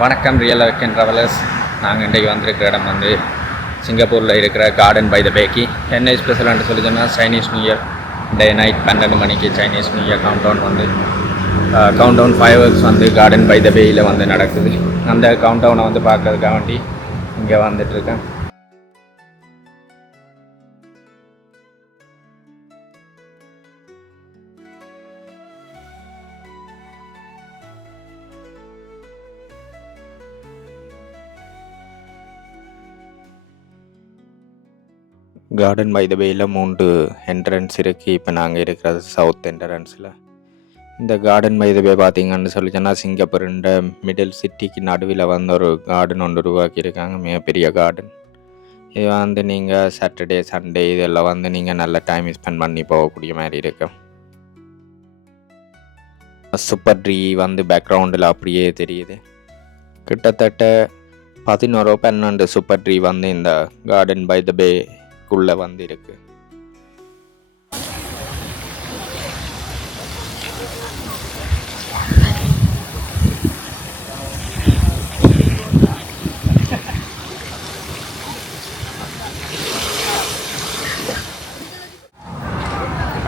வணக்கம் real American travellers. நாங்கள் இன்றைக்கு வந்திருக்கிற இடம் வந்து சிங்கப்பூரில் இருக்கிற கார்டன் பை த பேக்கி. என்ன ஸ்பெஷல்னு சொல்லி சொன்னால் Chinese new year day night 12 மணிக்கு Chinese new year count down fireworks வந்து கார்டன் பை த பேயில் வந்து நடக்குது. அந்த கவுண்ட் டவுனை வந்து பார்க்கறதுக்காக வேண்டி இங்கே வந்துட்டுருக்கேன். கார்டன் பை த பேயில் 3 என்ட்ரன்ஸ் இருக்குது. இப்போ நாங்கள் இருக்கிறது சவுத் என்ட்ரன்ஸில். இந்த கார்டன் பை த பே பார்த்தீங்கன்னு சொல்லி சொன்னால் சிங்கப்பூருன்ற மிடில் சிட்டிக்கு நடுவில் வந்து ஒரு கார்டன் ஒன்று உருவாக்கியிருக்காங்க. மிகப்பெரிய கார்டன். இது வந்து நீங்கள் சாட்டர்டே சண்டே இதெல்லாம் வந்து நீங்கள் நல்ல டைம் ஸ்பெண்ட் பண்ணி போகக்கூடிய மாதிரி இருக்கும். சூப்பர் ட்ரீ வந்து பேக்ரவுண்டில் அப்படியே தெரியுது. கிட்டத்தட்ட 11-12 சூப்பர் ட்ரீ வந்து இந்த கார்டன் பை த பே குள்ள வந்து இருக்கு.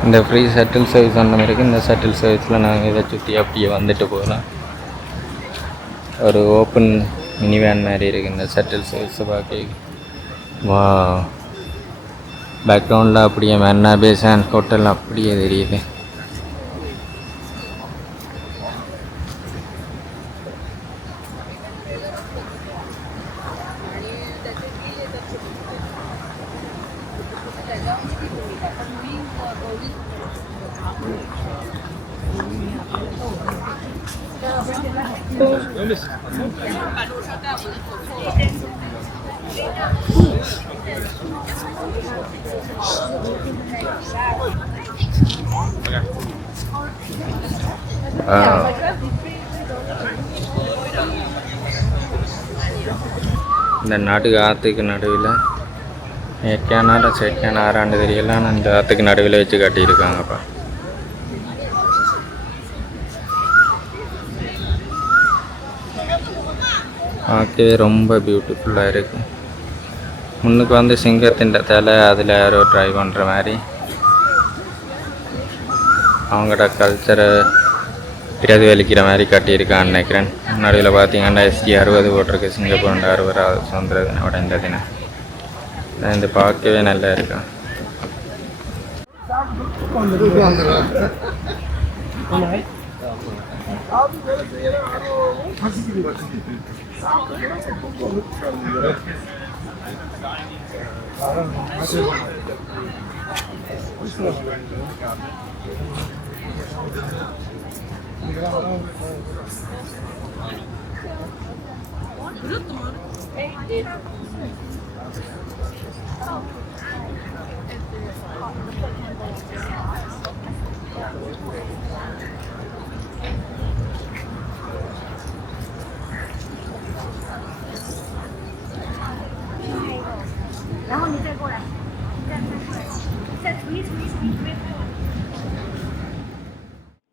இந்த ஃப்ரீ ஷட்டில் சர்வீஸ் அந்த மாதிரி இருக்குது. இந்த ஷட்டில் சர்வீஸில் நாங்கள் இதை சுற்றி அப்படியே வந்துட்டு போகலாம். ஒரு ஓப்பன் மினி வேன் மாதிரி இருக்குது இந்த ஷட்டில் சர்வீஸை பார்க்க. வா, பேக்ரவுண்டில் அப்படியே மென்னா பேசான் ஹோட்டல் அப்படியே தெரியுது. இந்த நாட்டுக்கு ஆற்றுக்கு நடுவில் ஏற்கானாரா செயற்கான ஆறாண்டு தெரியல. ஆனால் இந்த ஆற்றுக்கு நடுவில் வச்சு கட்டியிருக்காங்கப்பா. பார்க்கவே ரொம்ப பியூட்டிஃபுல்லாக இருக்குது. முன்னுக்கு வந்து சிங்கத்தின் தலை அதில் யாரோ ட்ரை பண்ணுற மாதிரி அவங்களோட கல்ச்சரை பிரதிபலிக்கிற மாதிரி கட்டியிருக்கான்னு நினைக்கிறேன். நடுவில் பார்த்தீங்கன்னா SG 60 போட்டிருக்கு. சிங்கப்பூர் 60வது சுதந்திர தினோட இந்த தினம். இது பார்க்கவே நல்லா இருக்கும்.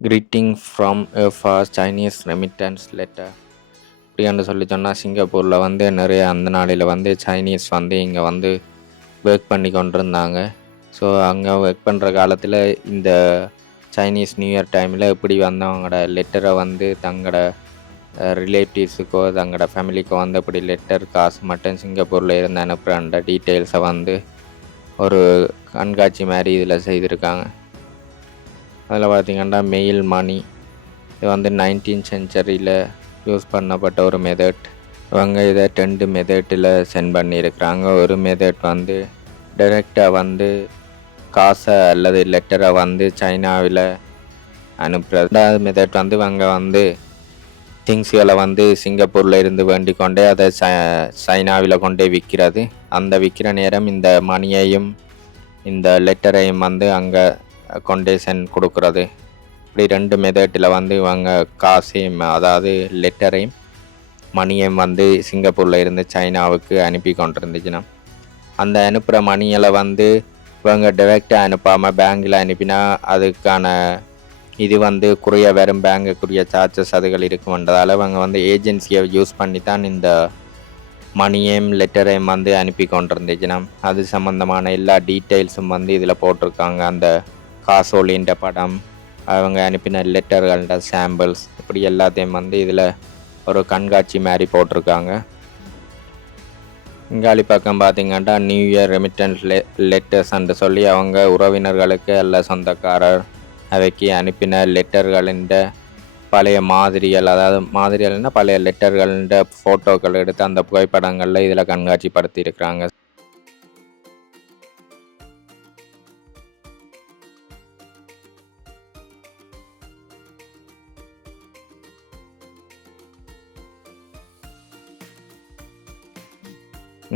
Greeting from a fast Chinese remittance letter. இப்படின்னு சொல்லி சொன்னால் சிங்கப்பூரில் வந்து நிறைய அந்த நாளில் வந்து சைனீஸ் வந்து இங்கே வந்து ஒர்க் பண்ணி கொண்டிருந்தாங்க. ஸோ அங்கே ஒர்க் பண்ணுற காலத்தில் இந்த சைனீஸ் நியூ இயர் டைமில் இப்படி வந்து அவங்களோட லெட்டரை வந்து தங்களோட ரிலேட்டிவ்ஸுக்கோ தங்களோட ஃபேமிலிக்கோ வந்து இப்படி லெட்டர் காசு மட்டும் சிங்கப்பூரில் இருந்து அனுப்புகிற டீட்டெயில்ஸை வந்து ஒரு கண்காட்சி மாதிரி இதில் செய்திருக்காங்க. அதில் பார்த்திங்கன்னா மெயில் மணி இது வந்து 19th centuryயில் யூஸ் பண்ணப்பட்ட ஒரு மெத்தட். இவங்க இதை 2 மெத்தடில் சென்ட் பண்ணியிருக்கிறாங்க. ஒரு மெத்தட் வந்து டைரெக்டாக வந்து காசை அல்லது லெட்டரை வந்து சைனாவில் அனுப்புகிறது. 2வது மெத்தட் வந்து இவங்க வந்து திங்ஸ்களை வந்து சிங்கப்பூரில் இருந்து வேண்டி கொண்டே அதை சைனாவில் கொண்டே விற்கிறது. அந்த விற்கிற நேரம் இந்த மணியையும் இந்த லெட்டரையும் வந்து அங்கே கொண்டேஷன் கொடுக்குறது. இப்படி 2 மெத்தடில் வந்து இவங்க காசையும் அதாவது லெட்டரையும் மணியையும் வந்து சிங்கப்பூரில் இருந்து சைனாவுக்கு அனுப்பி கொண்டிருந்துச்சுன்னா அந்த அனுப்புகிற மணிகளை வந்து இவங்க டைரெக்டாக அனுப்பாமல் பேங்கில் அனுப்பினா அதுக்கான இது வந்து குறைய வரும் பேங்குக்குரிய சார்ஜஸ் அதுகள் இருக்குமென்றதால் அவங்க வந்து ஏஜென்சியை யூஸ் பண்ணி தான் இந்த மணியையும் லெட்டரையும் வந்து அனுப்பி கொண்டிருந்துச்சுன்னா அது சம்மந்தமான எல்லா டீட்டெயில்ஸும் வந்து இதில் போட்டிருக்காங்க. அந்த காசோலின்ற படம், அவங்க அனுப்பின லெட்டர்களோட சாம்பிள்ஸ், இப்படி எல்லாத்தையும் வந்து இதில் ஒரு கண்காட்சி மாதிரி போட்டிருக்காங்க. இங்காலி பக்கம் பார்த்திங்கன்னா நியூ இயர் ரெமிட்டன்ஸ் லெட்டர்ஸ்ன்னு சொல்லி அவங்க உறவினர்களுக்கு அல்ல சொந்தக்காரர் அவைக்கு அனுப்பின லெட்டர்களின் பழைய மாதிரிகள், அதாவது மாதிரிகள்னா பழைய லெட்டர்களின் ஃபோட்டோக்கள் எடுத்து அந்த புகைப்படங்களில் இதில் கண்காட்சிப்படுத்தி இருக்கிறாங்க.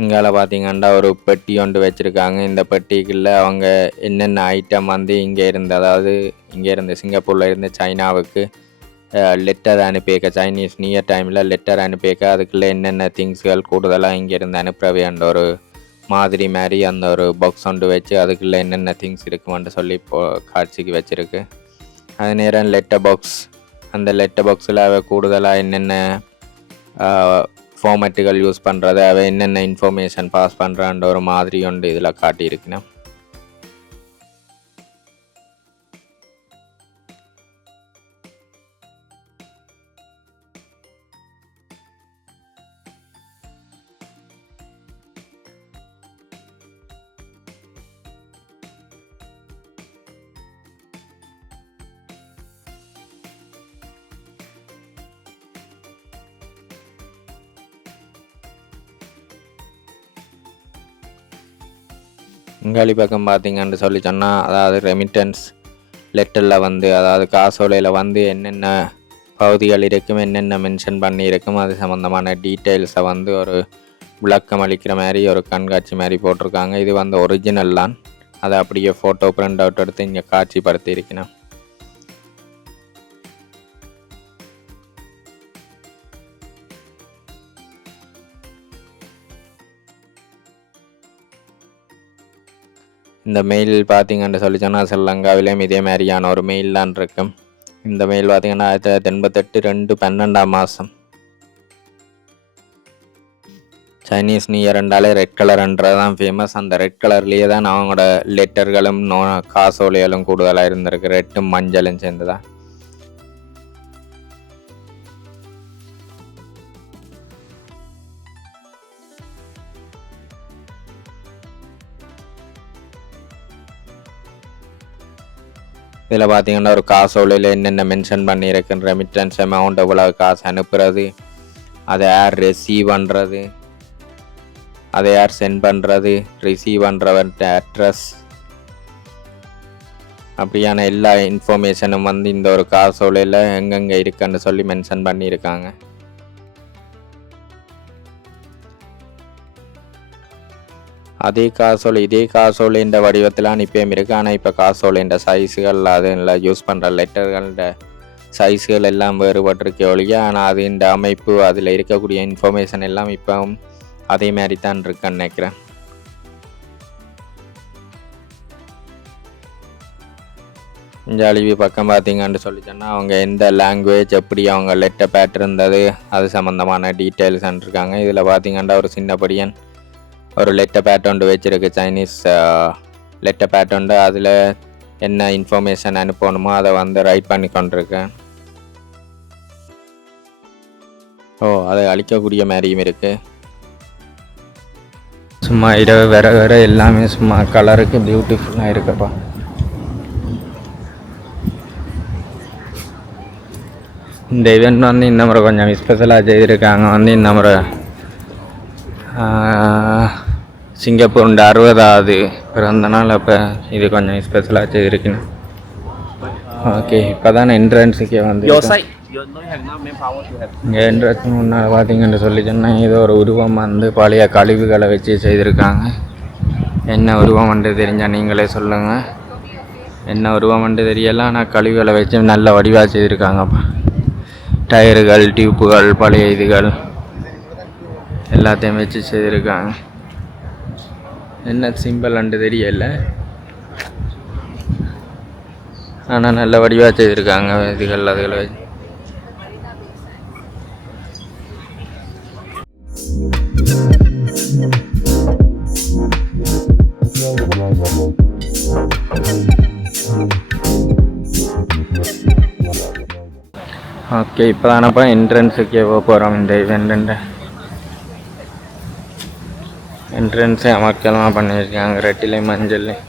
இங்கால பார்த்திங்கன்னா ஒரு பெட்டி ஒன்று வச்சுருக்காங்க. இந்த பெட்டிக்குள்ளே அவங்க என்னென்ன ஐட்டம் வந்து இங்கே இருந்து, அதாவது இங்கே இருந்து சிங்கப்பூரில் இருந்து சைனாவுக்கு லெட்டர் அனுப்பியிருக்க, சைனீஸ் நியூ இயர் டைமில் லெட்டர் அனுப்பியிருக்க அதுக்குள்ளே என்னென்ன திங்ஸ்கள் கூடுதலாக இங்கேருந்து அனுப்புறவே அந்த ஒரு மாதிரி அந்த ஒரு பாக்ஸ் ஒன்று வச்சு அதுக்குள்ளே என்னென்ன திங்ஸ் இருக்குமென்று சொல்லி காட்சிக்கு வச்சுருக்கு. அது நேரம் லெட்டர் பாக்ஸ், அந்த லெட்டர் பாக்ஸில் அவ கூடுதலாக என்னென்ன ஃபார்மேட்டுகள் யூஸ் பண்ணுறது, அவை என்னென்ன இன்ஃபர்மேஷன் பாஸ் பண்ணுறான்ற ஒரு மாதிரி ஒன்று இதில் காட்டியிருக்குண்ணா. இங்காலி பக்கம் பார்த்திங்கன்னு சொல்லி சொன்னால், அதாவது ரெமிட்டன்ஸ் லெட்டரில் வந்து, அதாவது காசோலையில் வந்து என்னென்ன பகுதிகள் இருக்கும், என்னென்ன மென்ஷன் பண்ணியிருக்கும், அது சம்மந்தமான டீட்டெயில்ஸை வந்து ஒரு விளக்கம் அளிக்கிற மாதிரி ஒரு கண்காட்சி மாதிரி போட்டிருக்காங்க. இது வந்து ஒரிஜினல் தான், அதை அப்படியே ஃபோட்டோ பிரிண்ட் அவுட் எடுத்து இங்கே காட்சிப்படுத்தி இருக்கணும். இந்த மெயில் பார்த்திங்கன்னு சொல்லி சொன்னால் ஸ்ரீலங்காவிலேயும் இதே மாதிரியான ஒரு மெயில் தான் இருக்கும். இந்த மெயில் பார்த்திங்கன்னா 1988 2/12 சைனீஸ் நியூ இயர் ரெண்டாலே ரெட் கலர்ன்றது தான் ஃபேமஸ். அந்த ரெட் கலர்லேயே தான் அவங்களோட லெட்டர்களும் காசோலைகளும் கூடுதலாக இருந்திருக்கு. ரெட்டும் மஞ்சளும் சேர்ந்து தான். இதில் பார்த்திங்கன்னா ஒரு காசோலையில் என்னென்ன மென்ஷன் பண்ணியிருக்குன்னு, ரெமிட்டன்ஸ் அமௌண்ட் எவ்வளோ காசு அனுப்புறது, அதை யார் ரிசீவ் பண்ணுறது, அதை யார் சென்ட் பண்ணுறது, ரிசீவ் பண்ணுறவர்கிட்ட அட்ரஸ், அப்படியான எல்லா இன்ஃபர்மேஷனும் வந்து இந்த ஒரு காசோலையில் எங்கெங்கே இருக்குன்னு சொல்லி மென்ஷன் பண்ணியிருக்காங்க. அதே காசோலை இதே காசோலைன்ற வடிவத்தில் இப்போயும் இருக்குது. ஆனால் இப்போ காசோலைன்ற சைஸுகள், அதில் யூஸ் பண்ணுற லெட்டர்களோட சைஸுகள் எல்லாம் வேறுபட்டிருக்க ஒழிய, ஆனால் அது இந்த அமைப்பு, அதில் இருக்கக்கூடிய இன்ஃபர்மேஷன் எல்லாம் இப்போவும் அதே மாதிரி தான் இருக்குன்னு நினைக்கிறேன். இந்த அழிவு பக்கம் பார்த்திங்கன்னு சொல்லி சொன்னால் அவங்க எந்த லாங்குவேஜ், எப்படி அவங்க லெட்டர் பேட்டர் இருந்தது, அது சம்மந்தமான டீட்டெயில்ஸ் இருக்காங்க. இதில் பார்த்திங்கன்னா ஒரு சின்னபடியன் ஒரு லெட்டர் பேட்டர்ன் வச்சுருக்கு, சைனீஸ் லெட்டர் பேட்டர்ன். அதில் என்ன இன்ஃபர்மேஷன் அனுப்பணுமோ அதை வந்து ரைட் பண்ணி கொண்டிருக்கேன். அதை அழிக்கக்கூடிய மாதிரியும் இருக்குது. சும்மா இரவு வேற எல்லாமே சும்மா கலருக்கு பியூட்டிஃபுல்லாக இருக்குப்பா. இந்த இவெண்ட் வந்து இந்த முறை கொஞ்சம் ஸ்பெஷலாக செய்திருக்காங்க. வந்து இந்த முறை சிங்கப்பூர் 60வது பிறந்த நாள், அப்போ இது கொஞ்சம் ஸ்பெஷலாக செய்திருக்கணும். ஓகே, இப்போ தான் என்ட்ரன்ஸுக்கே வந்து இங்கே என்ட்ரன்ஸ் முன்னால் பார்த்திங்கன்னு சொல்லி சொன்னால் இது ஒரு உருவம் வந்து பழைய கழிவுகளை வச்சு செய்திருக்காங்க. என்ன உருவம் வந்து தெரிஞ்சால் நீங்களே சொல்லுங்கள். என்ன உருவம் வந்து தெரியலாம், ஆனால் கழிவுகளை வச்சு நல்ல வடிவாக செய்திருக்காங்கப்பா. டயர்கள், டியூப்புகள், பழைய இதுகள் எல்லாத்தையும் வச்சு செய்திருக்காங்க. என்ன சிம்பிள் அண்டு தெரியல. ஆனால் நல்ல வடிவாக செய்திருக்காங்க இதுகள் அதுகளை வச்சு. ஓகே, இப்போ தானப்பா என்ட்ரன்ஸுக்கே போக போகிறோம். இந்த இவெண்ட் என்ட்ரன்ஸே அமர்க்கலமாக பண்ணியிருக்காங்க, ரெட்டிலையும் மஞ்சள்லையும்.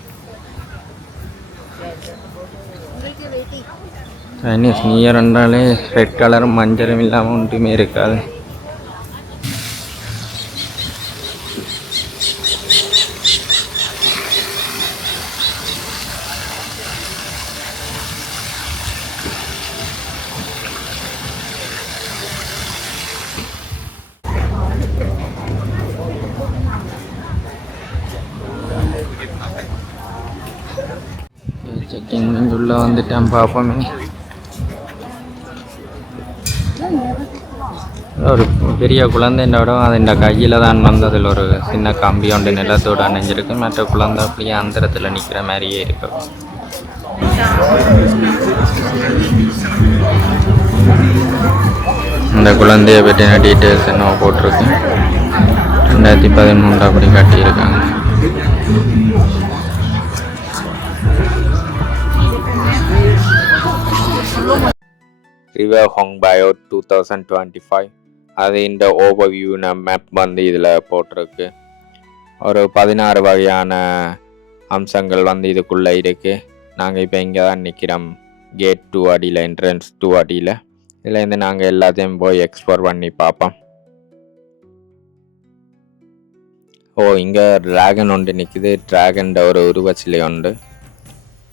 சைனீஸ் நியூ இயர் என்றாலே ரெட் கலரும் மஞ்சளும் இல்லாமல் ஒன்றுமே இருக்காது. செக்கிங் உள்ள வந்துட்டேன், பார்ப்போமே. ஒரு பெரிய குழந்தை இடம் அது இந்த கையில் தான் வந்து அதில் ஒரு சின்ன கம்பி ஒன்று நிலத்தோடு அணைஞ்சிருக்கு. மற்ற குழந்தை அப்படியே அந்தரத்தில் நிற்கிற மாதிரியே இருக்கு. இந்த குழந்தைய பற்றின டீட்டெயில்ஸ் என்ன போட்டிருக்கு. 2013 அப்படி காட்டியிருக்காங்க. ரிவர் ஹாங்பாயோ 2025 அது இந்த ஓவர்வியூ மேப் வந்து இதில் போட்டிருக்கு. ஒரு 16 வகையான அம்சங்கள் வந்து இதுக்குள்ளே இருக்குது. நாங்கள் இப்போ இங்கே தான் நிற்கிறோம், கேட் 2 அடியில், என்ட்ரன்ஸ் 2 அடியில். இதுலேருந்து நாங்கள் எல்லாத்தையும் போய் எக்ஸ்ப்ளோர் பண்ணி பார்ப்போம். இங்கே ட்ராகன் ஒன்று நிற்குது. ட்ராகன் ஒரு உருவச்சிலை உண்டு.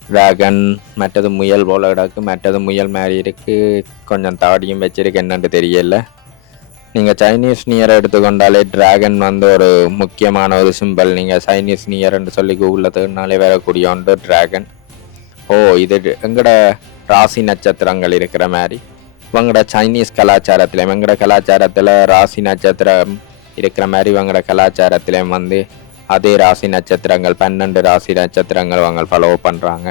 ட்ராகன் மற்றது முயல் போல் கிடக்கு, மற்றது முயல் மாதிரி இருக்குது. கொஞ்சம் தாடியும் வச்சிருக்கு, என்னன்னு தெரியல. நீங்கள் சைனீஸ் நியூ இயர் எடுத்துக்கொண்டாலே ட்ராகன் வந்து ஒரு முக்கியமான ஒரு சிம்பிள். நீங்கள் சைனீஸ் நியூ இயர்ன்னு சொல்லி கூகுளில் தேடினாலே வரக்கூடிய ஒன்று ட்ராகன். இது எங்களோட ராசி நட்சத்திரங்கள் இருக்கிற மாதிரி இவங்களோட சைனீஸ் கலாச்சாரத்தில், எங்களோட கலாச்சாரத்தில் ராசி நட்சத்திரம் இருக்கிற மாதிரி இவங்களோட கலாச்சாரத்திலையும் வந்து அதே ராசி நட்சத்திரங்கள் 12 ராசி நட்சத்திரங்கள் அவங்க ஃபாலோ பண்ணுறாங்க.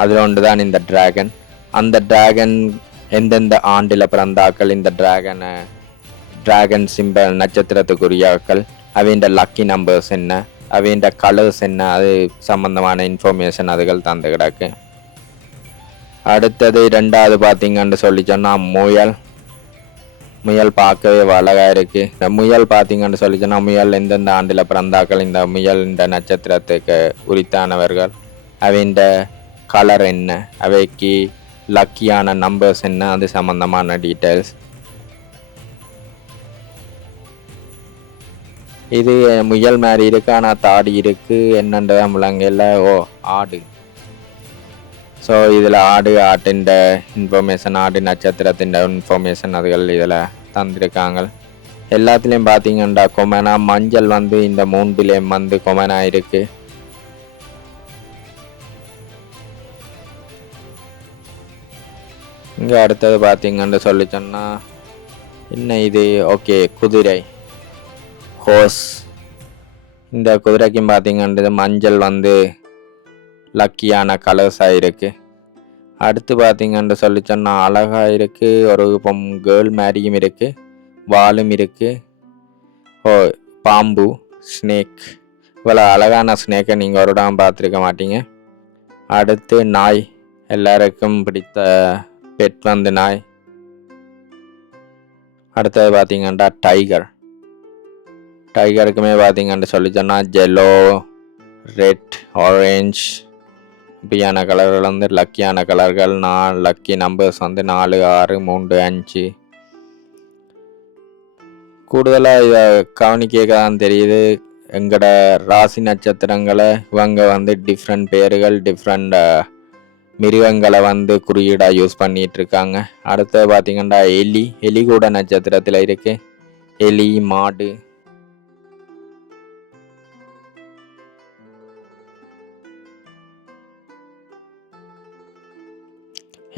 அதில் ஒன்று தான் இந்த ட்ராகன். அந்த ட்ராகன் எந்தெந்த ஆண்டில் பிறந்தாக்கள் இந்த ட்ராகன் சிம்பிள் நட்சத்திரத்துக்குரியாக்கள், அவைண்ட லக்கி நம்பர்ஸ் என்ன, அவைண்ட கலர்ஸ் என்ன, அது சம்மந்தமான இன்ஃபர்மேஷன் அதுகள் தந்து கிடக்கு. அடுத்தது 2வது பார்த்தீங்கன்னு சொல்லி சொன்னால் முயல் பார்க்கவே அழகாக இருக்குது. இந்த முயல் பார்த்தீங்கன்னு சொல்லி சொன்னால் முயல் எந்தெந்த ஆண்டில் பிறந்தாக்கள் இந்த முயல் இந்த நட்சத்திரத்துக்கு உரித்தானவர்கள், அவைண்ட கலர் என்ன, அவைக்கு லக்கியான நம்பர்ஸ் என்ன, அது சம்மந்தமான டீட்டெயில்ஸ். இது முயல் மாதிரி இருக்கு, ஆனால் தாடி இருக்குது, என்னன்றதான் முழங்கையில். ஆடு. ஸோ இதில் ஆட்டின் இன்ஃபர்மேஷன், ஆடு நட்சத்திரத்தின் இன்ஃபர்மேஷன் அதுகள் இதில் தந்திருக்காங்க. எல்லாத்துலேயும் பார்த்தீங்கன்னா கொமனா மஞ்சள் வந்து இந்த 3லேயும் வந்து கொமனா இருக்குது. இங்கே அடுத்தது பார்த்தீங்கன்னு சொல்லி சொன்னால் என்ன இது, குதிரை, ஹோஸ். இந்த குதிரைக்கும் பார்த்தீங்கன்றது மஞ்சள் வந்து லக்கியான கலர்ஸாக இருக்குது. அடுத்து பார்த்தீங்கன்னு சொல்லி சொன்னால் அழகாக இருக்குது. ஒரு கேர்ள் மேரியும் இருக்குது, வாலும் இருக்குது. பாம்பு, ஸ்னேக். இவ்வளோ அழகான ஸ்னேக்கை நீங்கள் ஒரு இடம் பார்த்துருக்க மாட்டீங்க. அடுத்து நாய், எல்லாருக்கும் பிடித்த பெட் வந்து நாய். அடுத்தது பார்த்தீங்கன்னா டைகருக்குமே பார்த்தீங்கன்னு சொல்லி சொன்னால் ஜெல்லோ, ரெட், ஆரஞ்ச் இப்படியான கலர்கள் வந்து லக்கியான கலர்கள். லக்கி நம்பர்ஸ் வந்து 4, 6, 3, 5. கூடுதலாக இதை கவனிக்க தான் தெரியுது. எங்களோட ராசி நட்சத்திரங்களை இவங்க வந்து டிஃப்ரெண்ட் பேர்கள், டிஃப்ரெண்ட் மிருகங்களை வந்து குறியீடாக யூஸ் பண்ணிகிட்டு இருக்காங்க. அடுத்து பார்த்தீங்கன்னா எலி கூட நட்சத்திரத்தில் இருக்குது. எலி, மாடு.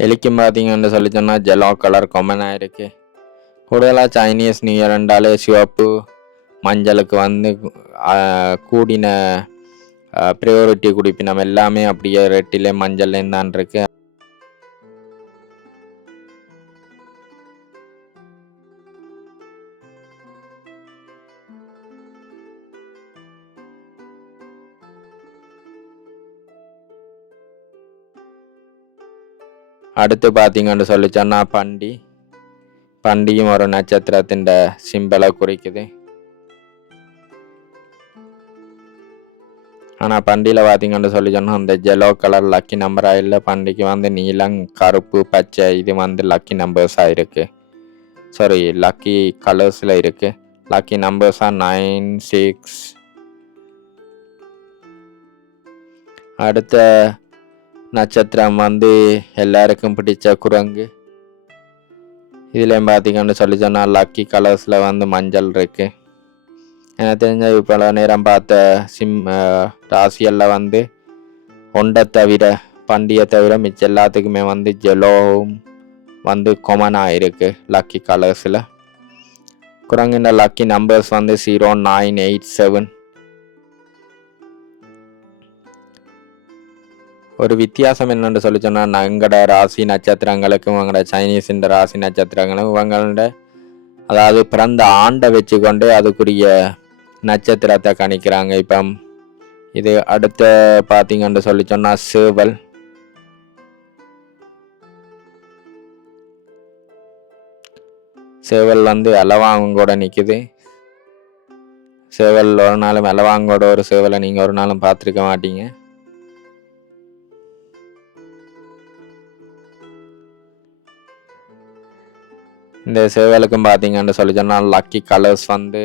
எலிக்கும் பார்த்தீங்கன்னு சொல்லி சொன்னால் ஜெலோ கலர் காமனாக இருக்குது. கூடுதலாக சைனீஸ் நியூ இயர் என்றாலே சிவப்பு மஞ்சளுக்கு வந்து கூடின ப்ரையாரிட்டி கொடுப்பினம் எல்லாமே அப்படியே ரெட்டிலே மஞ்சள்லேயும் தான் இருக்குது. அடுத்து பார்த்தீங்கன்னு சொல்லி சொன்னால் பண்டியும் ஒரு நட்சத்திரத்தின் சிம்பலை குறிக்குது. ஆனால் பண்டியில் பார்த்தீங்கன்னு சொல்லி சொன்னால் அந்த ஜெலோ கலர் லக்கி நம்பராக இல்லை. பண்டிக்கு வந்து நீலம், கருப்பு, பச்சை இது வந்து லக்கி நம்பர்ஸாக இருக்குது. சாரி, லக்கி கலர்ஸில் இருக்குது. லக்கி நம்பர்ஸாக 9, 6. அடுத்த நட்சத்திரம் வந்து எல்லாருக்கும் பிடிச்ச குரங்கு. இதுலேயும் பார்த்தீங்கன்னு சொல்லி சொன்னால் லக்கி கலர்ஸில் வந்து மஞ்சள் இருக்குது. எனக்கு தெரிஞ்ச இப்போ நேரம் பார்த்த ராசியெல்லாம் வந்து ஒன்றை தவிர பண்டியை தவிர மிச்சம் எல்லாத்துக்குமே வந்து ஜெலோவும் வந்து கொமனாக இருக்குது லக்கி கலர்ஸில். குரங்குன்ற லக்கி நம்பர்ஸ் வந்து 0, 9, 8, 7. ஒரு வித்தியாசம் என்னென்னு சொல்லி சொன்னால் எங்களோட ராசி நட்சத்திரங்களுக்கும் எங்களோட சைனீஸின் ராசி நட்சத்திரங்களும் இவங்களோட அதாவது பிறந்த ஆண்டை வச்சுக்கொண்டு அதுக்குரிய நட்சத்திரத்தை கணிக்கிறாங்க. இப்போ இது அடுத்த பார்த்தீங்கன்னு சொல்லி சொன்னால் சேவல் வந்து அலவாங்கோட நிற்குது. சேவல் ஒரு நாளும் அலவாங்கோட ஒரு சேவலை நீங்கள் ஒரு நாளும் பார்த்துருக்க மாட்டீங்க. இந்த சேவலுக்கும் பார்த்தீங்கன்னு சொல்லி சொன்னால் லக்கி கலர்ஸ் வந்து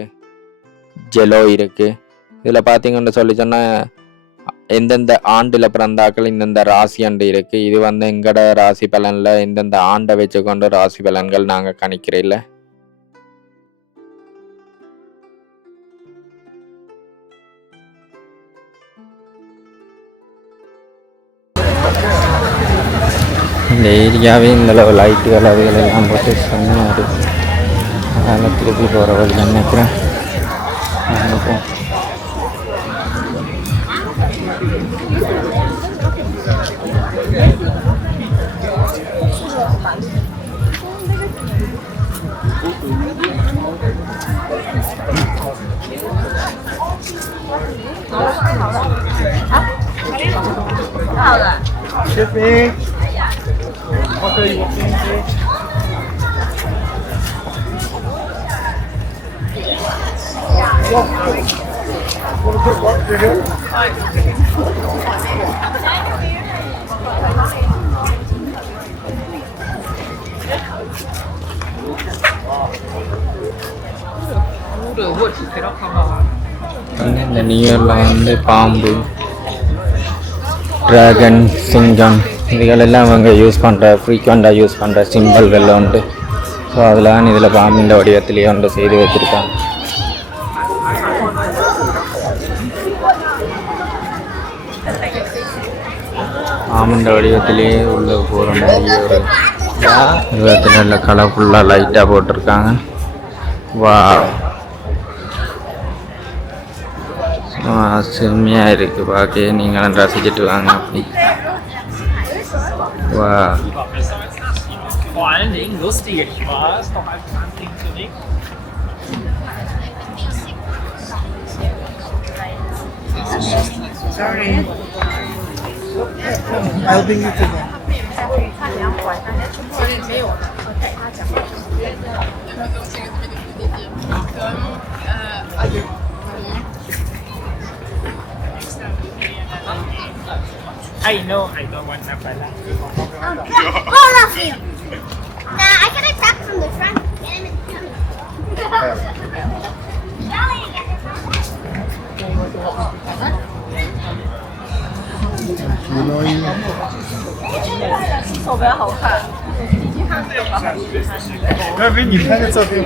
ஜெலோ இருக்குது. இதில் பார்த்தீங்கன்னு சொல்லி சொன்னால் எந்தெந்த ஆண்டில் பிறந்தாக்கள் இந்தந்த ராசி ஆண்டு இருக்குது. இது வந்து எங்கட ராசி பலனில் எந்தெந்த ஆண்டை வச்சுக்கொண்டு ராசி பலன்கள் நாங்கள் கணிக்கிறோம். இந்த ஏரியாவே இந்தளவு லைட்டுகள் அதுகள் எல்லாம் போட்டு செம்மையாக இருக்குது. அதனால் திருப்பி போகிற வழி நினைக்கிறேன். இந்த நியூ இயரில் வந்து பாம்பு, ட்ராகன், சிங்கம் இதுகளெல்லாம் அவங்க ஃப்ரீக்வெண்ட்டாக யூஸ் பண்ணுற சிம்பிள்கள் உண்டு. ஸோ அதெல்லாம் இதில் பாம்பின் வடிவத்திலேயே ஒன்று செய்து வச்சுருக்காங்க. பாம்பின் வடிவத்திலேயே உள்ள போகிற மாதிரி ஒரு இருபத்தி நல்ல கலர்ஃபுல்லாக லைட்டாக போட்டிருக்காங்க. வா செம்மையாக இருக்குது பார்க்க. நீங்களும் ரசிச்சுட்டு வாங்க. அப்படி வா Vor allen Dingen lustige Spaß, noch ein Anliegen zu nehmen. Sorry. I'll bring you to them. I know, I don't want to pala. All of you. Nah, I can attack from the front. You know you. 手比较好看。那边你拍的照片。